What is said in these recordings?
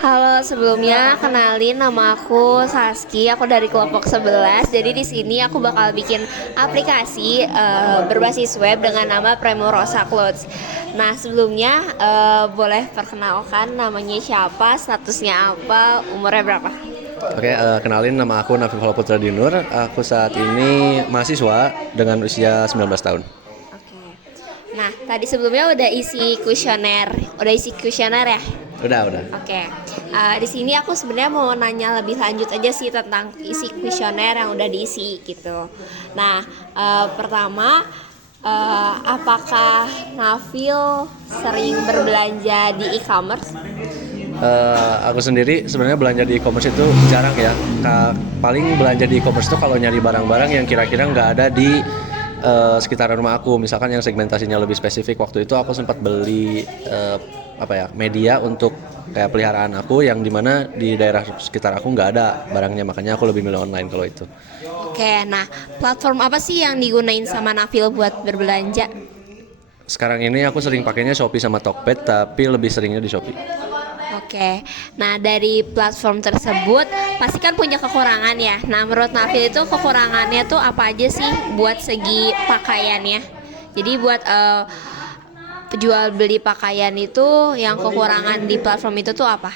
Halo, sebelumnya kenalin nama aku Saski, aku dari kelompok 11. Jadi di sini aku bakal bikin aplikasi berbasis web dengan nama Premorosa Clothes. Nah, sebelumnya boleh perkenalkan namanya siapa, statusnya apa, umurnya berapa? Oke, kenalin nama aku Nafif Putra Dinur. Aku saat ini mahasiswa dengan usia 19 tahun. Oke. Nah, tadi sebelumnya udah isi kuesioner ya? Udah. Oke, di sini aku sebenarnya mau nanya lebih lanjut aja sih tentang isi kuesioner yang udah diisi gitu. Nah, pertama, apakah Nafil sering berbelanja di e-commerce? Aku sendiri sebenarnya belanja di e-commerce itu jarang ya. Paling belanja di e-commerce itu kalau nyari barang-barang yang kira-kira nggak ada di sekitaran rumah aku. Misalkan yang segmentasinya lebih spesifik. Waktu itu aku sempat beli media untuk kayak peliharaan aku yang dimana di daerah sekitar aku nggak ada barangnya, makanya aku lebih milih online kalau itu. Oke, nah platform apa sih yang digunain sama Nafil buat berbelanja? Sekarang ini aku sering pakainya Shopee sama Tokped, tapi lebih seringnya di Shopee. Oke, nah dari platform tersebut pasti kan punya kekurangan ya. Nah menurut Nafil itu kekurangannya tuh apa aja sih buat segi pakaiannya? Jadi buat jual beli pakaian itu yang kekurangan di platform itu tuh apa?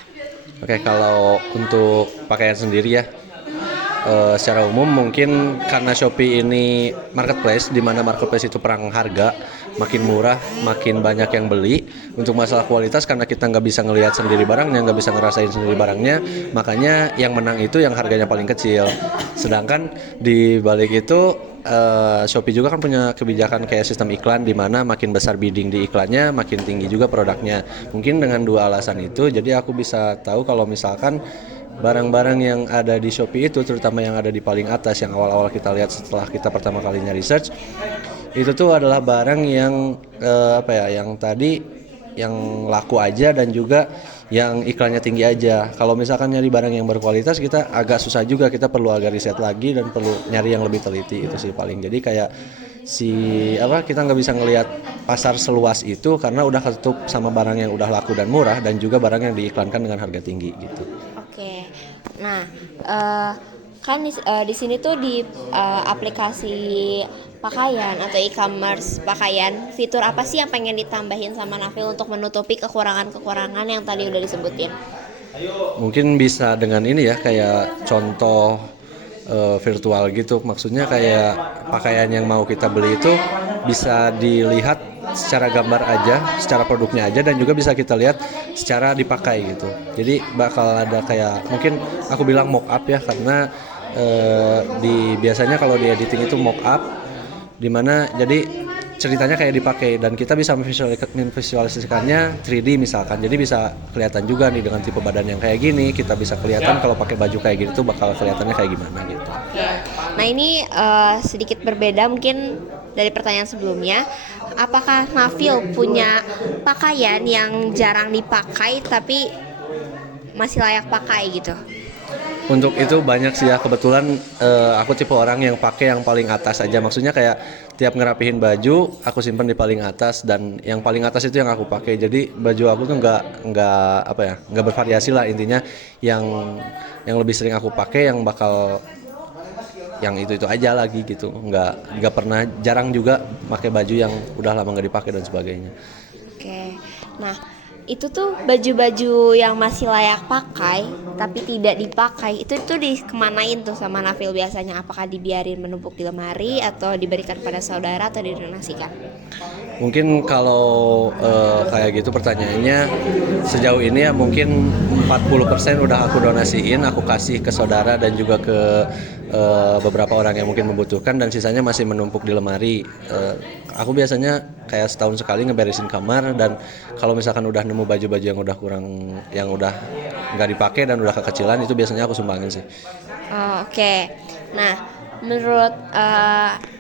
Oke, kalau untuk pakaian sendiri ya, secara umum mungkin karena Shopee ini marketplace, di mana marketplace itu perang harga, makin murah makin banyak yang beli. Untuk masalah kualitas, karena kita nggak bisa ngelihat sendiri barangnya, nggak bisa ngerasain sendiri barangnya, makanya yang menang itu yang harganya paling kecil. Sedangkan di balik itu Shopee juga kan punya kebijakan kayak sistem iklan, di mana makin besar bidding di iklannya makin tinggi juga produknya. Mungkin dengan dua alasan itu jadi aku bisa tahu kalau misalkan barang-barang yang ada di Shopee itu, terutama yang ada di paling atas yang awal-awal kita lihat setelah kita pertama kalinya research, itu tuh adalah barang yang yang tadi yang laku aja dan juga yang iklannya tinggi aja. Kalau misalkan nyari barang yang berkualitas kita agak susah juga, kita perlu agak riset lagi dan perlu nyari yang lebih teliti, itu sih paling. Jadi kayak kita nggak bisa ngelihat pasar seluas itu karena udah ketutup sama barang yang udah laku dan murah, dan juga barang yang diiklankan dengan harga tinggi gitu. Oke, nah kan di sini tuh di aplikasi pakaian atau e-commerce pakaian, fitur apa sih yang pengen ditambahin sama Nafil untuk menutupi kekurangan-kekurangan yang tadi udah disebutin? Mungkin bisa dengan ini ya, kayak contoh virtual gitu. Maksudnya kayak pakaian yang mau kita beli itu bisa dilihat secara gambar aja, secara produknya aja, dan juga bisa kita lihat secara dipakai gitu. Jadi bakal ada kayak, mungkin aku bilang mock up ya, karena biasanya kalau di editing itu mock up, dimana jadi ceritanya kayak dipakai dan kita bisa memvisualisasikannya 3D misalkan, jadi bisa kelihatan juga nih dengan tipe badan yang kayak gini, kita bisa kelihatan kalau pakai baju kayak gitu tuh bakal kelihatannya kayak gimana gitu. Nah ini sedikit berbeda mungkin dari pertanyaan sebelumnya. Apakah Nafil punya pakaian yang jarang dipakai tapi masih layak pakai gitu? Untuk itu banyak sih ya, kebetulan aku tipe orang yang pakai yang paling atas aja. Maksudnya kayak tiap ngerapihin baju aku simpan di paling atas, dan yang paling atas itu yang aku pakai. Jadi baju aku tuh nggak bervariasi lah intinya. Yang lebih sering aku pakai yang bakal yang itu aja lagi gitu. Nggak pernah, jarang juga pakai baju yang udah lama nggak dipakai dan sebagainya. Oke, nah itu tuh baju-baju yang masih layak pakai tapi tidak dipakai itu dikemanain tuh sama Nafil biasanya? Apakah dibiarin menumpuk di lemari atau diberikan pada saudara atau didonasikan? Mungkin kalau kayak gitu pertanyaannya, sejauh ini ya mungkin 40% udah aku donasiin, aku kasih ke saudara dan juga ke beberapa orang yang mungkin membutuhkan, dan sisanya masih menumpuk di lemari. Aku biasanya kayak setahun sekali ngeberesin kamar, dan kalau misalkan udah nemu baju-baju yang udah kurang, yang udah nggak dipakai dan udah kekecilan, itu biasanya aku sumbangin sih. Oh, oke. Nah, menurut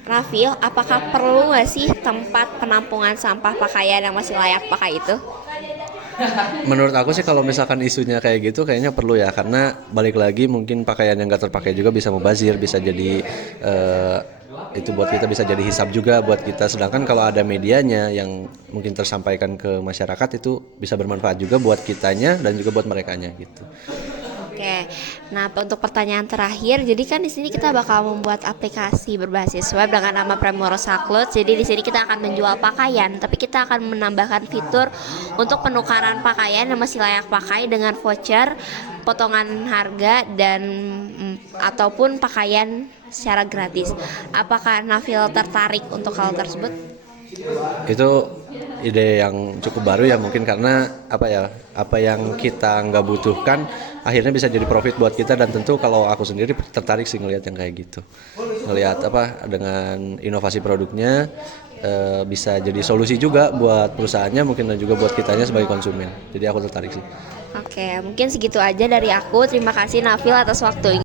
Rafil, apakah perlu nggak sih tempat penampungan sampah pakaian yang masih layak pakai itu? Menurut aku sih kalau misalkan isunya kayak gitu kayaknya perlu ya, karena balik lagi mungkin pakaian yang nggak terpakai juga bisa mubazir, bisa jadi itu buat kita bisa jadi hisap juga buat kita. Sedangkan kalau ada medianya yang mungkin tersampaikan ke masyarakat itu bisa bermanfaat juga buat kitanya dan juga buat merekanya gitu. Oke, nah untuk pertanyaan terakhir, jadi kan di sini kita bakal membuat aplikasi berbasis web dengan nama Primorosa Clothes. Jadi di sini kita akan menjual pakaian, tapi kita akan menambahkan fitur untuk penukaran pakaian yang masih layak pakai dengan voucher, potongan harga dan ataupun pakaian secara gratis. Apakah Nafil tertarik untuk hal tersebut? Itu ide yang cukup baru ya mungkin karena apa yang kita nggak butuhkan akhirnya bisa jadi profit buat kita, dan tentu kalau aku sendiri tertarik sih ngelihat yang kayak gitu, ngelihat dengan inovasi produknya bisa jadi solusi juga buat perusahaannya mungkin dan juga buat kitanya sebagai konsumen, jadi aku tertarik sih. Oke, mungkin segitu aja dari aku. Terima kasih Nafil atas waktunya.